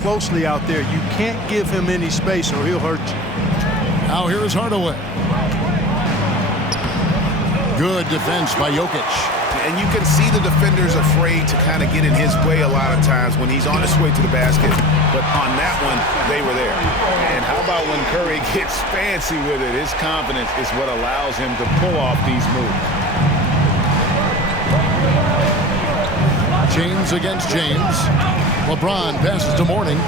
closely out there. You can't give him any space or he'll hurt you. Now here is Hardaway. Good defense by Jokic. And you can see the defenders afraid to kind of get in his way a lot of times when he's on his way to the basket. But on that one, they were there. And how about when Curry gets fancy with it? His confidence is what allows him to pull off these moves. James against James. LeBron passes to Mourning.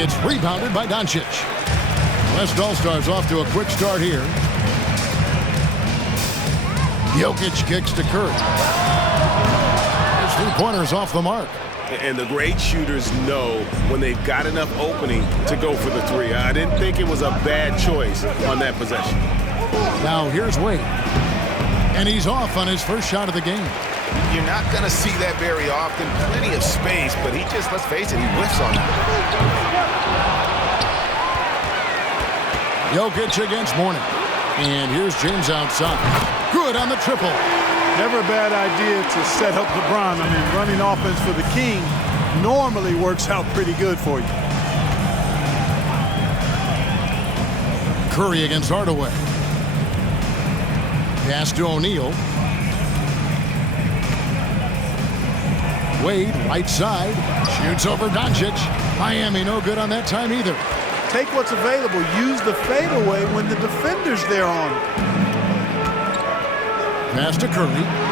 It's rebounded by Doncic. West All-Stars off to a quick start here. Jokic kicks to Curry. His three-pointer's off the mark. And the great shooters know when they've got enough opening to go for the three. I didn't think it was a bad choice on that possession. Now here's Wade. And he's off on his first shot of the game. You're not going to see that very often. Plenty of space, but he just, let's face it, he whiffs on that. Jokic against Mourning. And here's James outside. Good on the triple. Never a bad idea to set up LeBron. I mean, running offense for the King normally works out pretty good for you. Curry against Hardaway. Pass to O'Neal. Wade, right side. Shoots over Doncic. Miami no good on that time either. Take what's available. Use the fadeaway when the defender's there on it. Pass to Curry.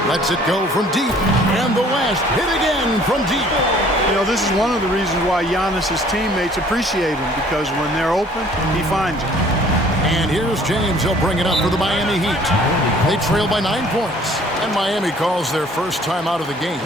Lets it go from deep. And the West hit again from deep. You know, this is one of the reasons why Giannis's teammates appreciate him, because when they're open, he finds them. And here's James. He'll bring it up for the Miami Heat. They trail by 9 points. And Miami calls their first time out of the game.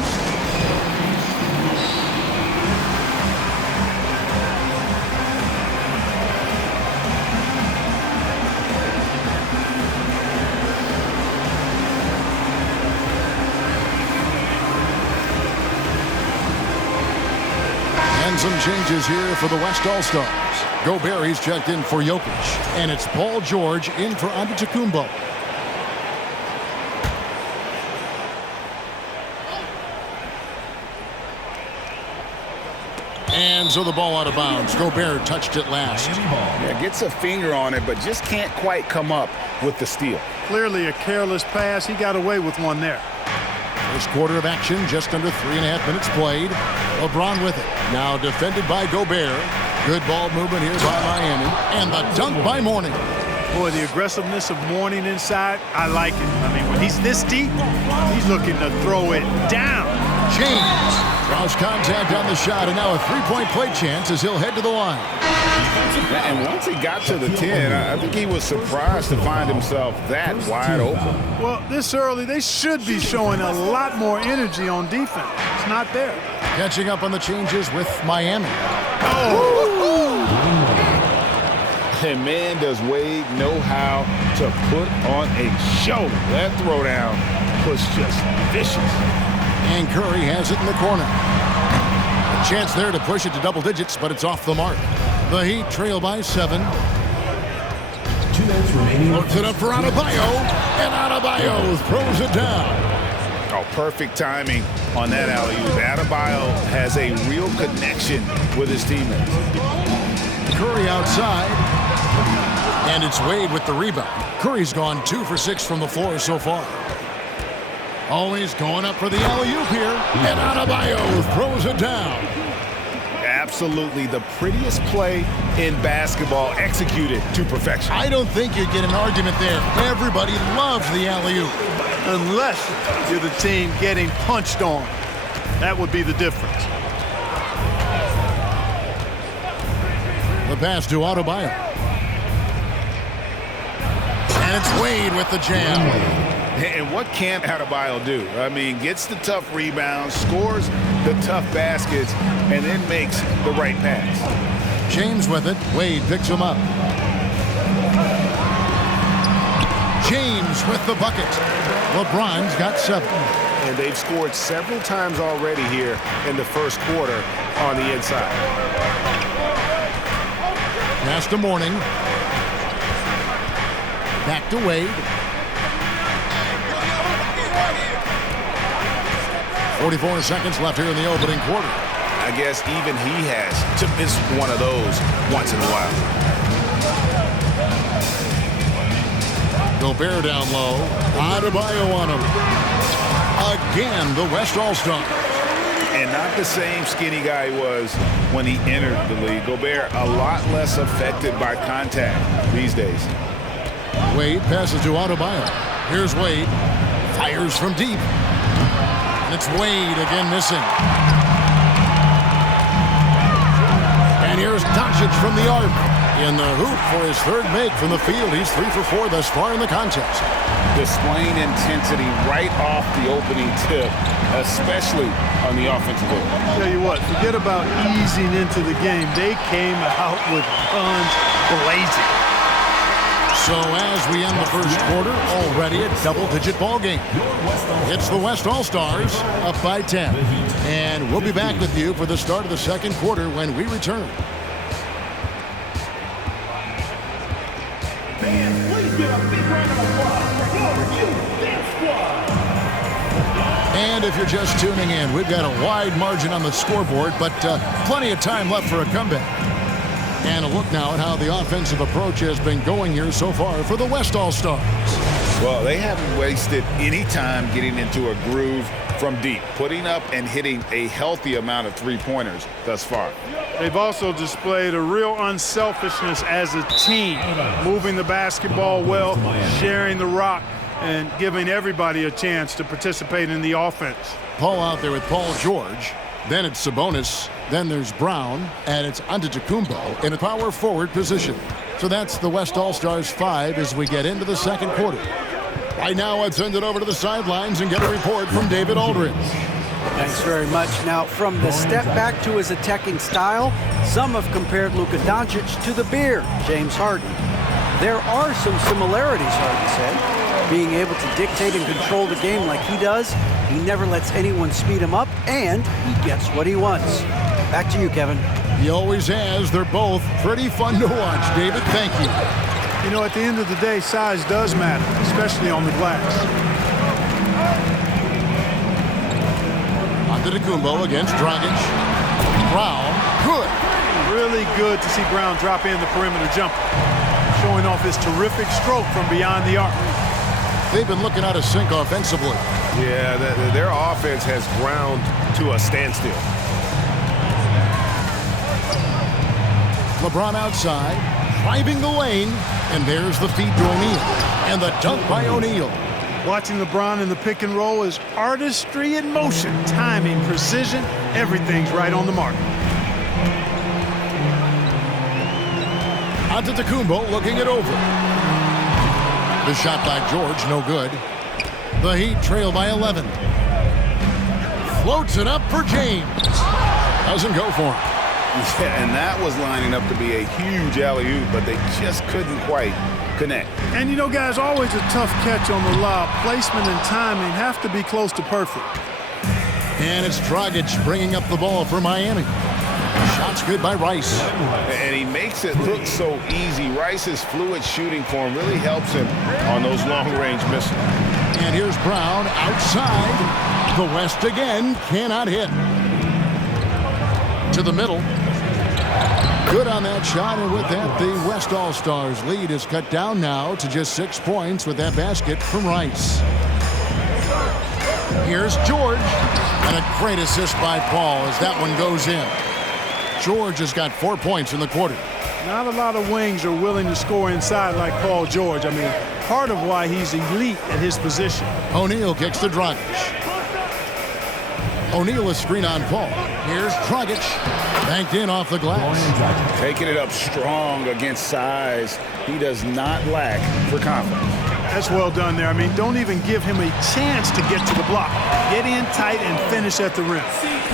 And some changes here for the West All-Stars. Gobert, he's checked in for Jokic. And it's Paul George in for Antetokounmpo. And so the ball out of bounds. Gobert touched it last. Yeah, gets a finger on it, but just can't quite come up with the steal. Clearly a careless pass. He got away with one there. First quarter of action, just under 3.5 minutes played. LeBron with it. Now defended by Gobert. Good ball movement here by Miami. And the dunk by Mourning. Boy, the aggressiveness of Mourning inside, I like it. I mean, when he's this deep, he's looking to throw it down. James draws contact on the shot, and now a three-point play chance as he'll head to the line. And once he got to the 10, I think he was surprised to find himself that wide open. Well, this early, they should be showing a lot more energy on defense. It's not there. Catching up on the changes with Miami. And man, does Wade know how to put on a show. That throwdown was just vicious. And Curry has it in the corner. A chance there to push it to double digits, but it's off the mark. The Heat trail by 7. 2 minutes remaining. Looks it up for Adebayo, and Adebayo throws it down. Oh, perfect timing on that alley-oop. Adebayo has a real connection with his teammates. Curry outside, and it's Wade with the rebound. Curry's gone 2 for 6 from the floor so far. Always going up for the alley-oop here, and Adebayo throws it down. Absolutely the prettiest play in basketball, executed to perfection. I don't think you get an argument there. Everybody loves the alley-oop. Unless you're the team getting punched on. That would be the difference. The pass to Adebayo. And it's Wade with the jam. And what can Adebayo do? I mean, gets the tough rebounds, scores the tough baskets, and then makes the right pass. James with it. Wade picks him up. James with the bucket. LeBron's got 7. And they've scored several times already here in the first quarter on the inside. Pass to Mourning. Back to Wade. 44 seconds left here in the opening quarter. I guess even he has to miss one of those once in a while. Gobert down low. Adebayo on him. Again, the West All-Star. And not the same skinny guy he was when he entered the league. Gobert a lot less affected by contact these days. Wade passes to Adebayo. Here's Wade. Fires from deep. And it's Wade again missing. And here's Doncic from the arc. In the hoop for his third make from the field. He's 3 for 4 thus far in the contest. Displaying intensity right off the opening tip, especially on the offensive end. Tell you what, forget about easing into the game. They came out with guns blazing. So as we end the first quarter, already a double-digit ball game. It's the West All-Stars up by 10. And we'll be back with you for the start of the second quarter when we return. Please give a big round of applause for your Dance Squad. And if you're just tuning in, we've got a wide margin on the scoreboard, but plenty of time left for a comeback. And a look now at how the offensive approach has been going here so far for the West All-Stars. Well, they haven't wasted any time getting into a groove from deep, putting up and hitting a healthy amount of three-pointers thus far. They've also displayed a real unselfishness as a team, moving the basketball well, sharing the rock, and giving everybody a chance to participate in the offense. Paul out there with Paul George. Then it's Sabonis. Then there's Brown. And it's Antetokounmpo in a power forward position. So that's the West All-Stars 5 as we get into the second quarter. Right now, let's send it over to the sidelines and get a report from David Aldridge. Thanks very much. Now, from the step back to his attacking style, some have compared Luka Doncic to the Bear, James Harden. There are some similarities, Harden said. Being able to dictate and control the game like he does, he never lets anyone speed him up, and he gets what he wants. Back to you, Kevin. He always has. They're both pretty fun to watch. David, thank you. You know, at the end of the day, size does matter, especially on the glass. Antetokounmpo against Dragic. Brown, good. Really good to see Brown drop in the perimeter jumper, showing off his terrific stroke from beyond the arc. They've been looking out of sync offensively. Yeah, their offense has ground to a standstill. LeBron outside, driving the lane, and there's the feed to O'Neal. And the dunk by O'Neal. Watching LeBron in the pick and roll is artistry in motion. Timing, precision, everything's right on the mark. Antetokounmpo looking it over. The shot by George, no good. The Heat trail by 11. Floats it up for James. Doesn't go for him. Yeah, and that was lining up to be a huge alley-oop, but they just couldn't quite connect. And you know, guys, always a tough catch on the lob. Placement and timing have to be close to perfect. And it's Dragic bringing up the ball for Miami. Shot's good by Rice. And he makes it look so easy. Rice's fluid shooting form really helps him on those long-range missiles. And here's Brown outside. The West again cannot hit. To the middle. Good on that shot, and with that, the West All-Stars lead is cut down now to just 6 points with that basket from Rice. Here's George, and a great assist by Paul as that one goes in. George has got 4 points in the quarter. Not a lot of wings are willing to score inside like Paul George. I mean, part of why he's elite at his position. O'Neal kicks to Dragic. O'Neal is screen on Paul. Here's Dragic. Banked in off the glass. Taking it up strong against size. He does not lack for confidence. That's well done there. I mean, don't even give him a chance to get to the block. Get in tight and finish at the rim.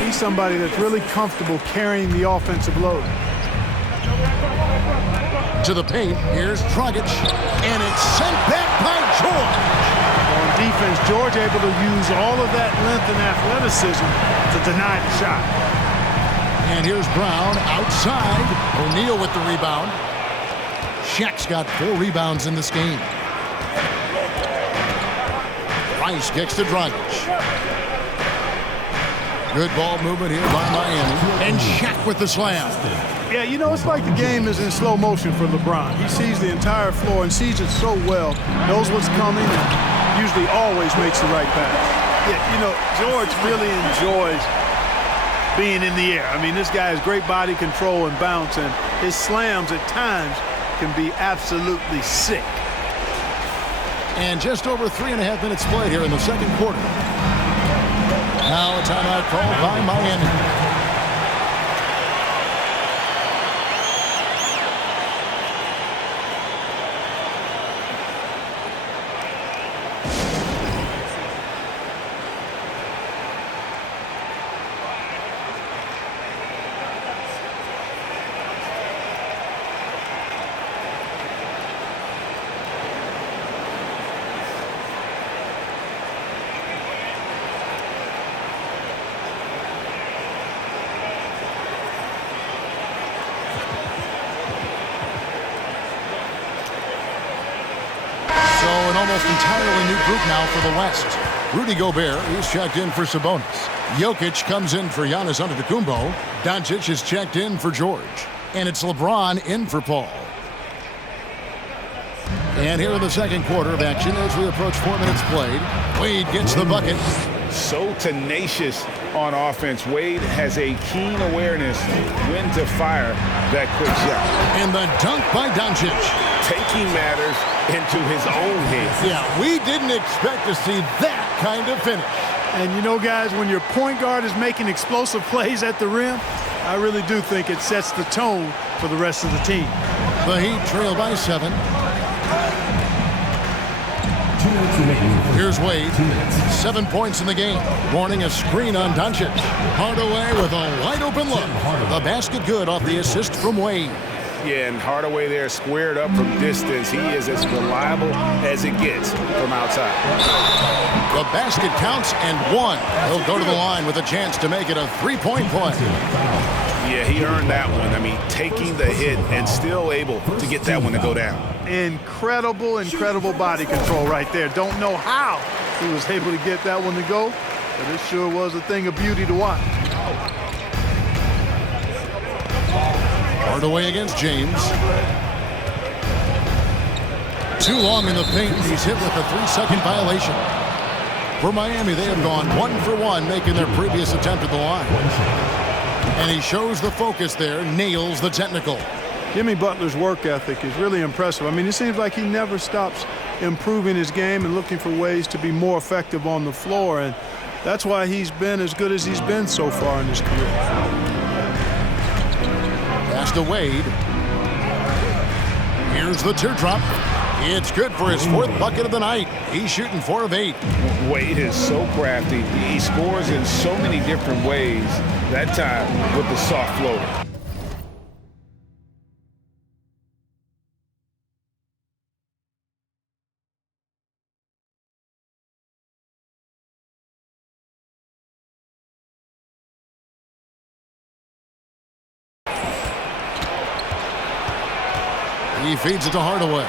He's somebody that's really comfortable carrying the offensive load. To the paint, here's Dragic, and it's sent back by George. On defense, George able to use all of that length and athleticism to deny the shot. And here's Brown outside. O'Neal with the rebound. Shaq's got 4 rebounds in this game. Rice kicks to Dragic. Good ball movement here by Miami. And Shaq with the slam. Yeah, you know, it's like the game is in slow motion for LeBron. He sees the entire floor and sees it so well, knows what's coming, and usually always makes the right pass. Yeah, you know, George really enjoys being in the air. I mean, this guy has great body control and bounce, and his slams at times can be absolutely sick. And just over 3.5 minutes played here in the second quarter. Now a timeout called by Miami. An almost entirely new group now for the West. Rudy Gobert, he's checked in for Sabonis. Jokic comes in for Giannis Antetokounmpo. Doncic is checked in for George. And it's LeBron in for Paul. And here in the second quarter of action as we approach 4 minutes played. Wade gets the bucket. So tenacious on offense. Wade has a keen awareness when to fire that quick shot. And the dunk by Doncic. Taking matters into his own hands. Yeah, we didn't expect to see that kind of finish. And you know, guys, when your point guard is making explosive plays at the rim, I really do think it sets the tone for the rest of the team. The Heat trail by 7. Here's Wade. 7 points in the game. Warning a screen on Doncic. Hardaway with a wide open look. The basket good off the assist from Wade. Yeah, and Hardaway there squared up from distance. He is as reliable as it gets from outside. The basket counts and one. He'll go to the line with a chance to make it a three-point play. Yeah, he earned that one. I mean, taking the hit and still able to get that one to go down. Incredible, incredible body control right there. Don't know how he was able to get that one to go, but it sure was a thing of beauty to watch. Hardaway against James. Too long in the paint. He's hit with a 3-second violation. For Miami, they have gone 1 for 1, making their previous attempt at the line. And he shows the focus there, nails the technical. Jimmy Butler's work ethic is really impressive. I mean, it seems like he never stops improving his game and looking for ways to be more effective on the floor, and that's why he's been as good as he's been so far in his career. Pass to Wade. Here's the teardrop. It's good for his 4th bucket of the night. He's shooting 4 of 8. Wade is so crafty. He scores in so many different ways, that time with the soft floater. He feeds it to Hardaway.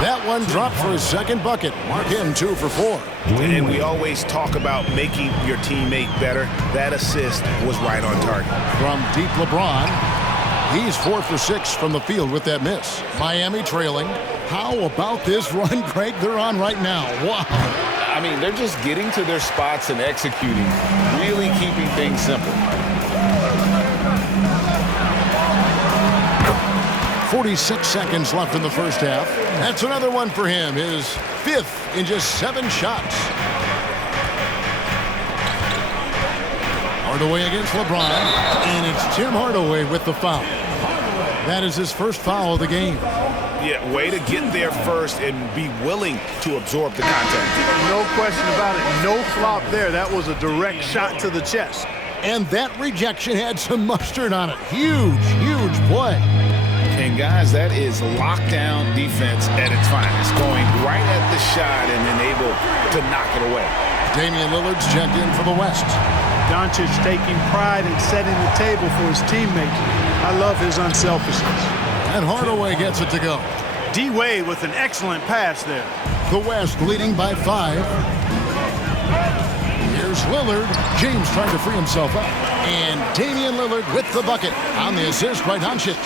That one dropped for his 2nd bucket. Mark him 2 for 4. And we always talk about making your teammate better. That assist was right on target. From deep LeBron, he's 4 for 6 from the field with that miss. Miami trailing. How about this run, Greg, they're on right now? Wow. I mean, they're just getting to their spots and executing, really keeping things simple. 46 seconds left in the first half. That's another one for him, his 5th in just 7 shots. Hardaway against LeBron, and it's Tim Hardaway with the foul. That is his first foul of the game. Yeah, way to get there first and be willing to absorb the contact. No question about it. No flop there. That was a direct shot to the chest. And that rejection had some mustard on it. Huge, huge play. And guys, that is lockdown defense at its finest, going right at the shot and then able to knock it away. Damian Lillard's checked in for the West. Doncic taking pride in setting the table for his teammates. I love his unselfishness. And Hardaway gets it to go. D-Wade with an excellent pass there. The West leading by 5. Here's It's Lillard. James trying to free himself up. And Damian Lillard with the bucket on the assist by Doncic.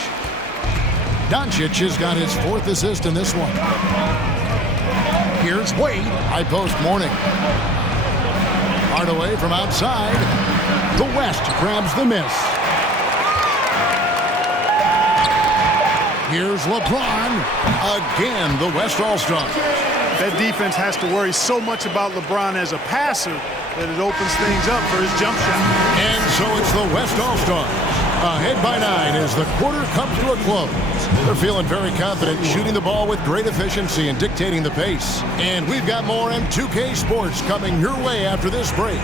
Doncic has got his 4th assist in this one. Here's Wade. High post Mourning. Hardaway from outside. The West grabs the miss. Here's LeBron. Again, the West All-Star. That defense has to worry so much about LeBron as a passer that it opens things up for his jump shot. And so it's the West All-Stars. Ahead by 9 as the quarter comes to a close. They're feeling very confident, shooting the ball with great efficiency and dictating the pace. And we've got more M2K Sports coming your way after this break.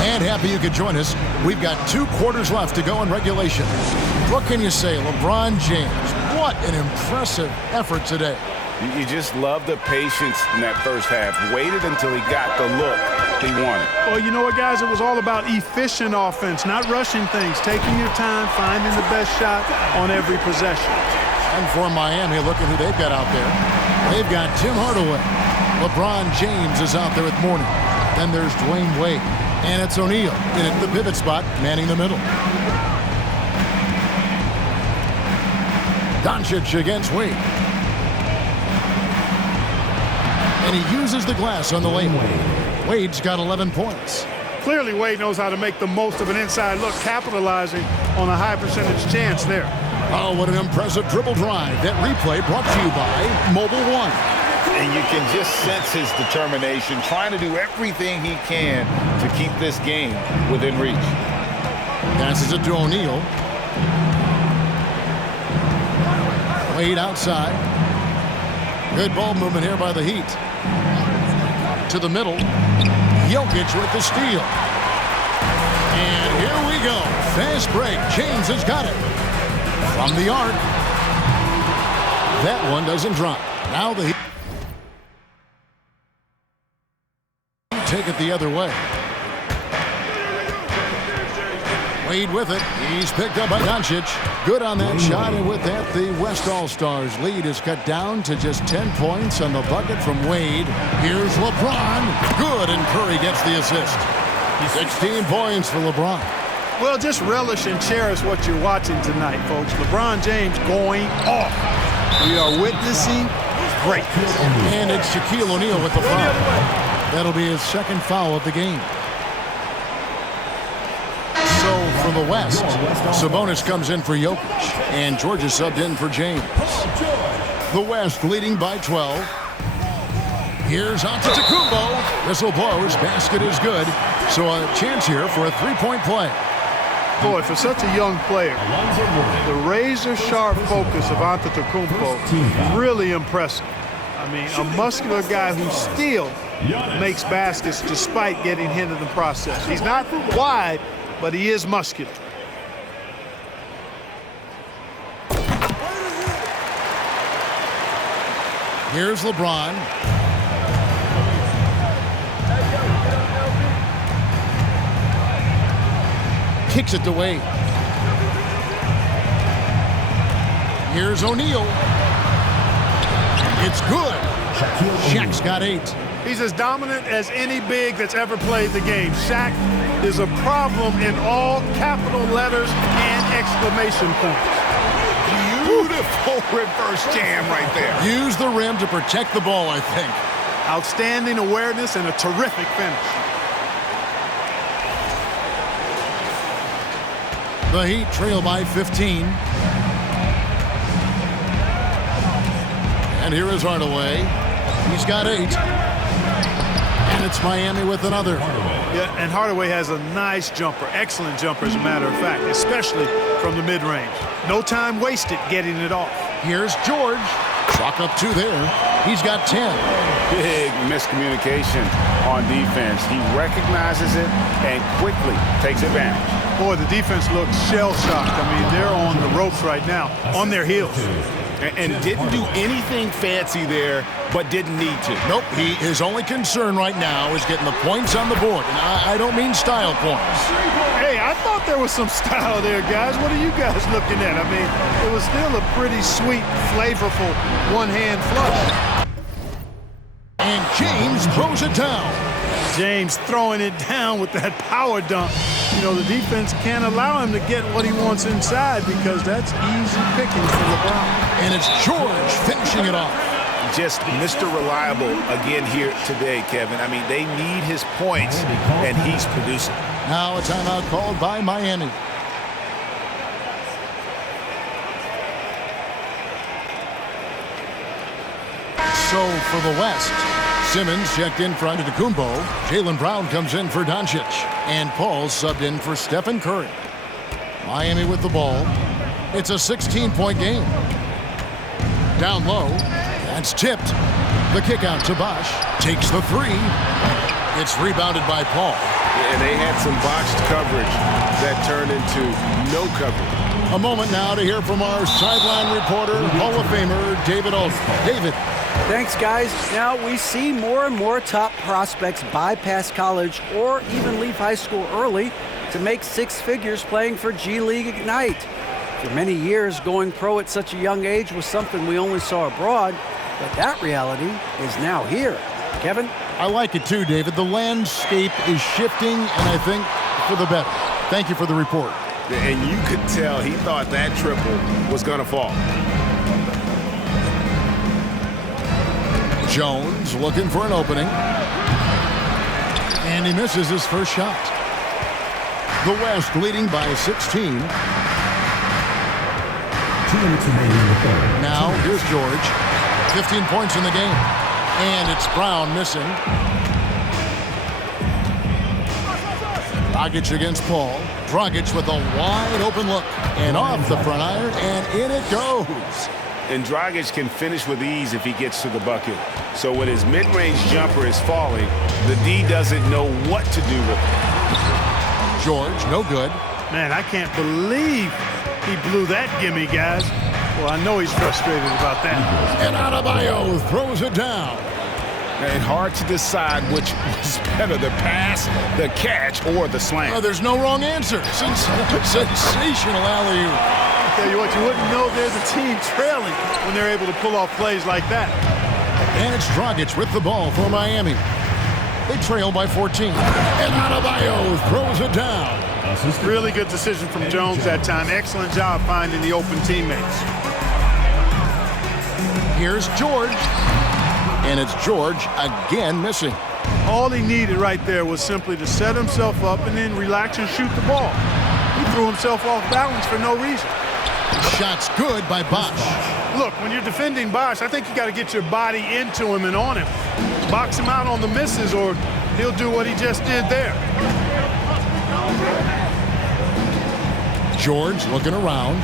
And happy you could join us. We've got 2 quarters left to go in regulation. What can you say, LeBron James? What an impressive effort today. You just love the patience in that first half. Waited until he got the look he wanted. Well, you know what, guys? It was all about efficient offense, not rushing things, taking your time, finding the best shot on every possession. And for Miami, look at who they've got out there. They've got Tim Hardaway. LeBron James is out there with Mourning. Then there's Dwayne Wade. And it's O'Neal in at the pivot spot, manning the middle. Doncic against Wade. And he uses the glass on the lane. Wade's got 11 points. Clearly, Wade knows how to make the most of an inside look, capitalizing on a high percentage chance there. Oh, what an impressive dribble drive. That replay brought to you by Mobile One. And you can just sense his determination, trying to do everything he can to keep this game within reach. Passes it to O'Neal. Wade outside. Good ball movement here by the Heat. To the middle. Jokic with the steal. And here we go. Fast break. James has got it. From the arc. That one doesn't drop. Now the Heat take it the other way. Wade with it. He's picked up by Doncic. Good on that shot, and with that, the West All-Stars lead is cut down to just 10 points on the bucket from Wade. Here's LeBron. Good, and Curry gets the assist. 16 points for LeBron. Well, just relish and cherish what you're watching tonight, folks. LeBron James going off. We are witnessing greatness. And it's Shaquille O'Neal with the foul. That'll be his 2nd foul of the game. So from the West, Sabonis comes in for Jokic, and Georgia subbed in for James. The West leading by 12. Here's Antetokounmpo. Whistle blows. Basket is good. So a chance here for a 3-point play. Boy, for such a young player, the razor-sharp focus of Antetokounmpo, really impressive. I mean, a muscular guy who still makes baskets despite getting hit in the process. He's not wide, but he is muscular. Here's LeBron. Kicks it to Wade. Here's O'Neal. It's good. Shaq's got 8. He's as dominant as any big that's ever played the game. Shaq is a problem in all capital letters and exclamation points. Beautiful reverse jam right there. Use the rim to protect the ball, I think. Outstanding awareness and a terrific finish. The Heat trail by 15. And here is Hardaway. He's got 8. And it's Miami with another. Yeah, and Hardaway has a nice jumper, excellent jumper as a matter of fact, especially from the mid-range. No time wasted getting it off. Here's George. Chalk up 2 there. He's got 10. Big miscommunication on defense. He recognizes it and quickly takes advantage. Boy, the defense looks shell-shocked. I mean, they're on the ropes right now, on their heels. And didn't do anything fancy there, but didn't need to. Nope, his only concern right now is getting the points on the board. And I don't mean style points. Hey, I thought there was some style there, guys. What are you guys looking at? I mean, it was still a pretty sweet, flavorful one-hand flush. And James throws it down. James throwing it down with that power dunk. You know, the defense can't allow him to get what he wants inside because that's easy pickings for LeBron. And it's George finishing it off. Just Mr. Reliable again here today, Kevin. I mean, they need his points, and he's producing. Now a timeout called by Miami. So for the West, Simmons checked in for Antetokounmpo. Jaylen Brown comes in for Doncic. And Paul subbed in for Stephen Curry. Miami with the ball. It's a 16-point game. Down low. That's tipped. The kick out to Bosh. Takes the 3. It's rebounded by Paul. And they had some botched coverage that turned into no coverage. A moment now to hear from our sideline reporter, Hall of Famer David Olson. David. Thanks, guys. Now we see more and more top prospects bypass college or even leave high school early to make 6 figures playing for G League Ignite. For many years, going pro at such a young age was something we only saw abroad, but that reality is now here. Kevin? I like it too, David. The landscape is shifting, and I think for the better. Thank you for the report. And you could tell he thought that triple was going to fall. Jones looking for an opening. And he misses his first shot. The West leading by 16. 2 minutes remaining in the third. Now, here's George. 15 points in the game. And it's Brown missing. Dragic against Paul. Dragic with a wide open look. And off the front iron, and in it goes. And Dragic can finish with ease if he gets to the bucket. So when his mid-range jumper is falling, the D doesn't know what to do with it. George, no good. Man, I can't believe he blew that gimme, guys. Well, I know he's frustrated about that. And Adebayo throws it down. And hard to decide which was better, the pass, the catch, or the slam. Oh, there's no wrong answer. Sensational alley-oop. Tell you what, you wouldn't know there's a team trailing when they're able to pull off plays like that. And it's Dragic with the ball for Miami. They trail by 14. And Adebayo throws it down. Really good decision from Jones that time. Excellent job finding the open teammates. Here's George. And it's George again missing. All he needed right there was simply to set himself up and then relax and shoot the ball. He threw himself off balance for no reason. Shot's good by Bosh. Look, when you're defending Bosh, I think you got to get your body into him and on him. Box him out on the misses or he'll do what he just did there. George looking around.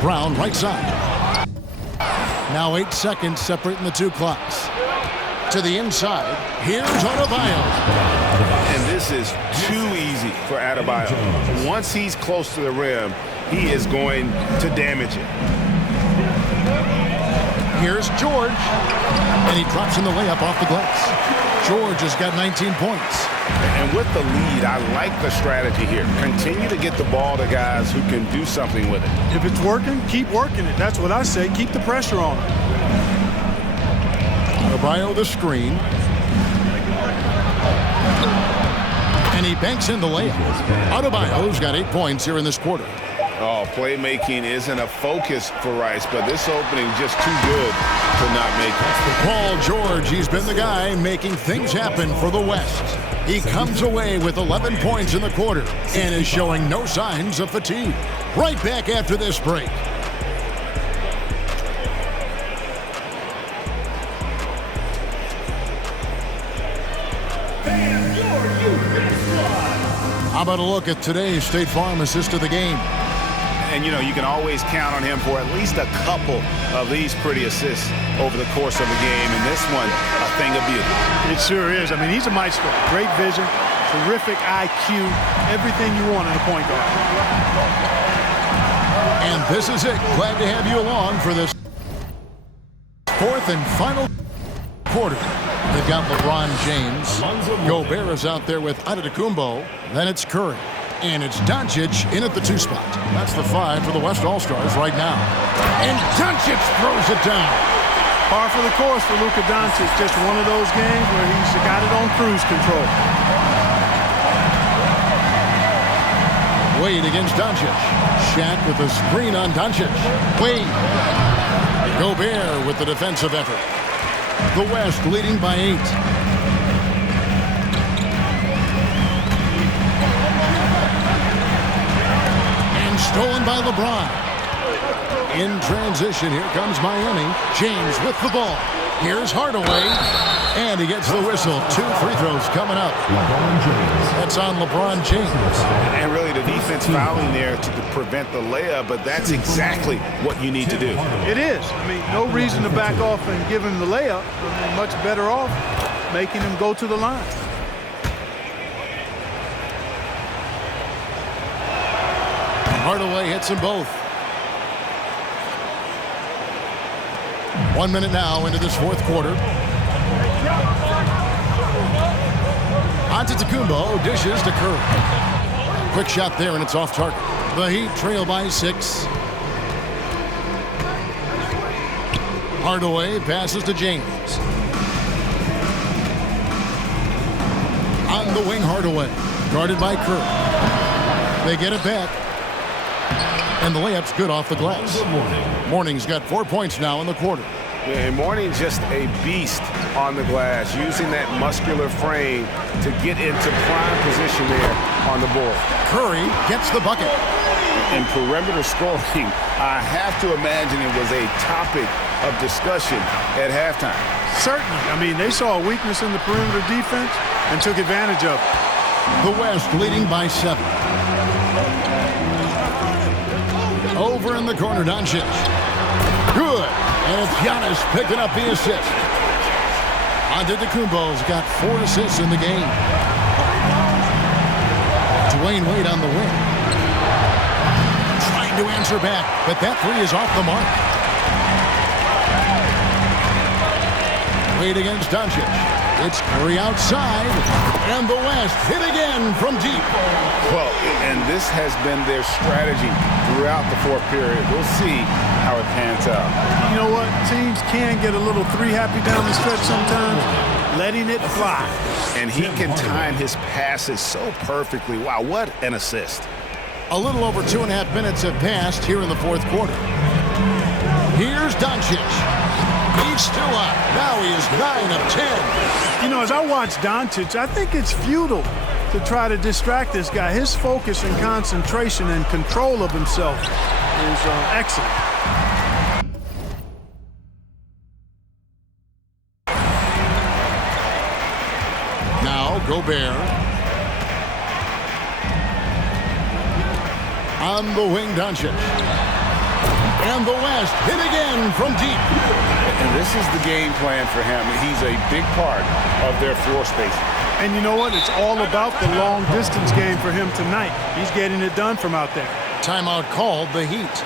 Brown right side. Now 8 seconds separating the 2 clocks. To the inside. Here's Adebayo. And this is too easy for Adebayo. Once he's close to the rim, he is going to damage it. Here's George. And he drops in the layup off the glass. George has got 19 points. And with the lead, I like the strategy here. Continue to get the ball to guys who can do something with it. If it's working, keep working it. That's what I say. Keep the pressure on him. Adebayo the screen. And he banks in the layup. Adebayo's got 8 points here in this quarter. Oh, playmaking isn't a focus for Rice, but this opening just too good to not make it. Paul George, he's been the guy making things happen for the West. He comes away with 11 points in the quarter and is showing no signs of fatigue. Right back after this break. How about a look at today's State Farm assist of the game? And, you know, you can always count on him for at least a couple of these pretty assists over the course of a game. And this one, a thing of beauty. It sure is. I mean, he's a maestro. Great vision, terrific IQ, everything you want in a point guard. And this is it. Glad to have you along for this fourth and final quarter. They've got LeBron James. Gobert is out there with Antetokounmpo. Then it's Curry. And it's Doncic in at the 2 spot. That's the 5 for the West All-Stars right now. And Doncic throws it down. Par for the course for Luka Doncic. Just one of those games where he's got it on cruise control. Wade against Doncic. Shaq with a screen on Doncic. Wade. Gobert with the defensive effort. The West leading by 8. And stolen by LeBron. In transition, here comes Miami. James with the ball. Here's Hardaway. And he gets the whistle. 2 free throws coming up. LeBron James. That's on LeBron James. And really the defense fouling there to prevent the layup, but that's exactly what you need to do. It is. I mean, no reason to back off and give him the layup. I mean, much better off making him go to the line. Hardaway hits them both. 1 minute now into this fourth quarter. Antetokounmpo dishes to Curry. Quick shot there, and it's off target. The Heat trail by 6. Hardaway passes to James. On the wing, Hardaway. Guarded by Curry. They get it back. And the layup's good off the glass. Mourning's got 4 points now in the quarter. And Mourning's just a beast on the glass, using that muscular frame to get into prime position there on the board. Curry gets the bucket. And perimeter scoring, I have to imagine it was a topic of discussion at halftime. Certainly. I mean, they saw a weakness in the perimeter defense and took advantage of it. The West leading by 7. Over in the corner, Doncic. Good. And it's Giannis picking up the assist. Antetokounmpo's got 4 assists in the game. Dwayne Wade on the wing. Trying to answer back, but that 3 is off the mark. Wade against Doncic. It's Curry outside, and the West hit again from deep. Well, and this has been their strategy throughout the fourth period. We'll see how it pans out. You know what? Teams can get a little 3 happy down the stretch sometimes, letting it fly. And he can time his passes so perfectly. Wow, what an assist. A little over 2.5 minutes have passed here in the fourth quarter. Here's Doncic. He's still up. Now he is 9 of 10. You know, as I watch Doncic, I think it's futile to try to distract this guy. His focus and concentration and control of himself is excellent. Now Gobert. On the wing, Doncic. And the West hit again from deep. And this is the game plan for him. He's a big part of their floor space. And you know what? It's all about the long distance game for him tonight. He's getting it done from out there. Timeout called, the Heat.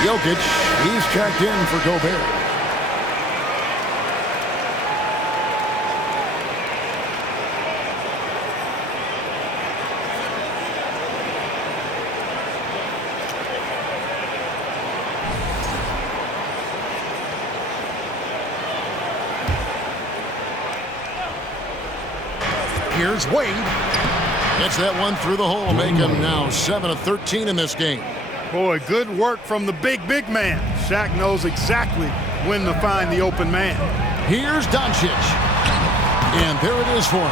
Jokic, he's checked in for Gobert. Here's Wade. Gets that one through the hole, make him now 7 of 13 in this game. Boy, good work from the big man. Shaq knows exactly when to find the open man. Here's Doncic. And there it is for him.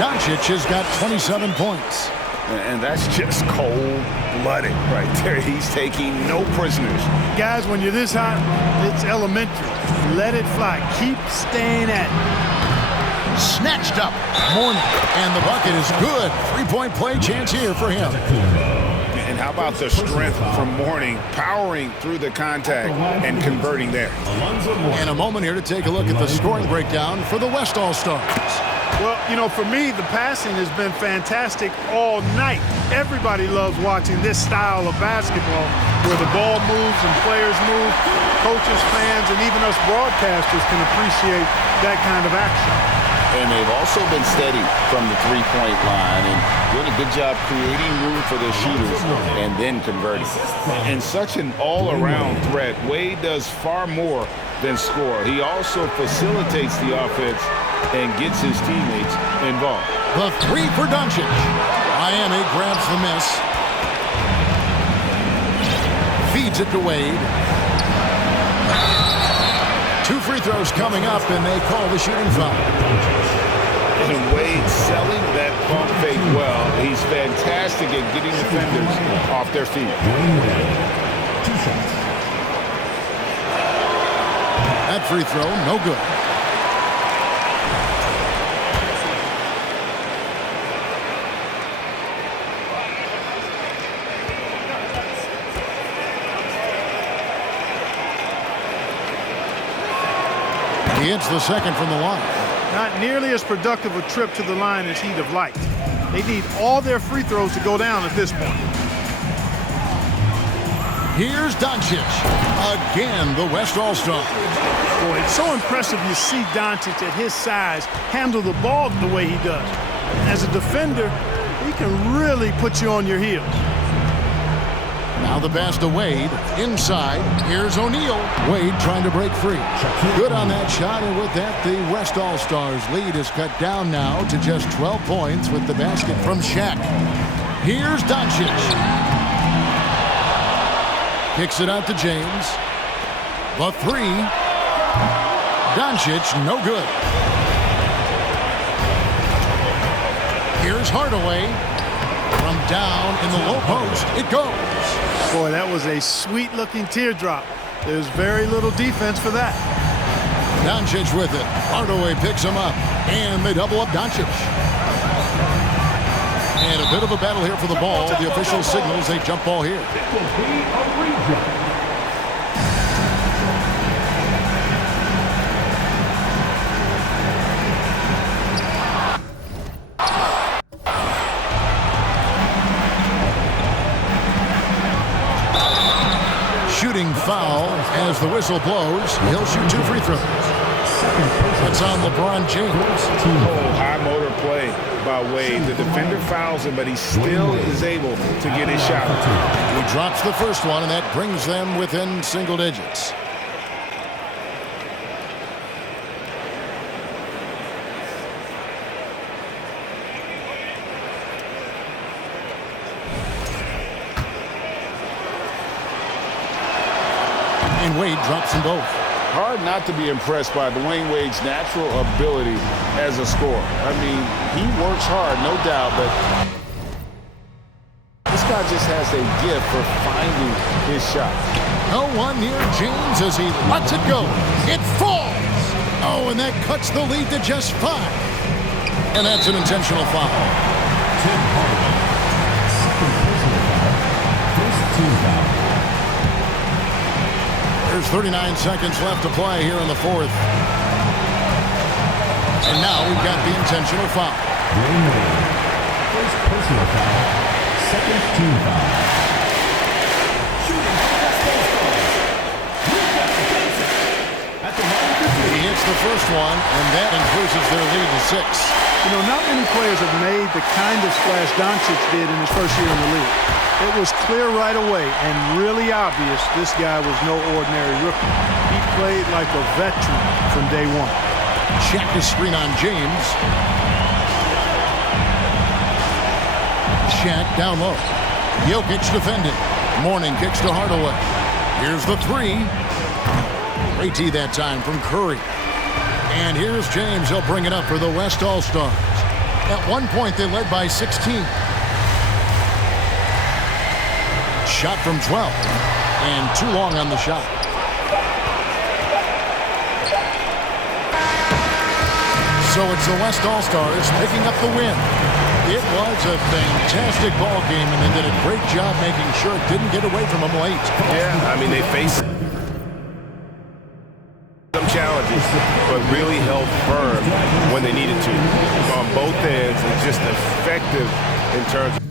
Doncic has got 27 points. And that's just cold-blooded right there. He's taking no prisoners. Guys, when you're this hot, it's elementary. Let it fly. Keep staying at it. Snatched up. Mourning. And the bucket is good. Three-point play chance here for him. And how about the strength from Mourning, powering through the contact and converting there. And a moment here to take a look at the scoring breakdown for the West All-Stars. Well, you know, for me, the passing has been fantastic all night. Everybody loves watching this style of basketball where the ball moves and players move. Coaches, fans, and even us broadcasters can appreciate that kind of action. And they've also been steady from the three-point line and doing a good job creating room for their shooters and then converting. And such an all-around threat, Wade does far more than score. He also facilitates the offense and gets his teammates involved. The three for Doncic. Miami grabs the miss. Feeds it to Wade. 2 free throws coming up, and they call the shooting foul. And Wade selling that pump fake well. He's fantastic at getting defenders off their feet. That free throw, no good. He hits the second from the line. Not nearly as productive a trip to the line as he'd have liked. They need all their free throws to go down at this point. Here's Doncic. Again, the West All-Star. Boy, it's so impressive you see Doncic at his size handle the ball the way he does. As a defender, he can really put you on your heels. Now the pass to Wade. Inside. Here's O'Neal. Wade trying to break free. Good on that shot, and with that, the West All-Stars lead is cut down now to just 12 points with the basket from Shaq. Here's Doncic. Kicks it out to James. The three. Doncic, no good. Here's Hardaway. From down in the low post, it goes. Boy, that was a sweet-looking teardrop. There's very little defense for that. Doncic with it. Hardaway picks him up, and they double up Doncic. And a bit of a battle here for the ball. The official signals a jump ball here. Shooting foul as the whistle blows. He'll shoot 2 free throws. That's on LeBron James. High motor play by Wade. The defender fouls him, but he still is able to get his shot. He drops the first one, and that brings them within single digits. And Wade drops them both. Hard not to be impressed by Dwayne Wade's natural ability as a scorer. I mean, he works hard, no doubt, but this guy just has a gift for finding his shot. No one near James as he lets it go. It falls. Oh, and that cuts the lead to just 5. And that's an intentional foul. Tim Hardaway. Second personal foul. First team foul. There's 39 seconds left to play here in the fourth. And now we've got the intentional foul. Dwayne Wade. First personal foul. Second team foul. He hits the first one, and that increases their lead to 6. You know, not many players have made the kind of splash Doncic did in his first year in the league. It was clear right away and really obvious this guy was no ordinary rookie. He played like a veteran from day one. Shaq is screen on James. Shaq down low. Jokic defending. Mourning kicks to Hardaway. Here's the 3. Great tee that time from Curry. And here's James. He'll bring it up for the West All-Stars. At one point, they led by 16. Shot from 12. And too long on the shot. So it's the West All-Stars picking up the win. It was a fantastic ball game, and they did a great job making sure it didn't get away from them late. Yeah, I mean, they faced some challenges, but really held firm when they needed to on both ends and just effective in terms of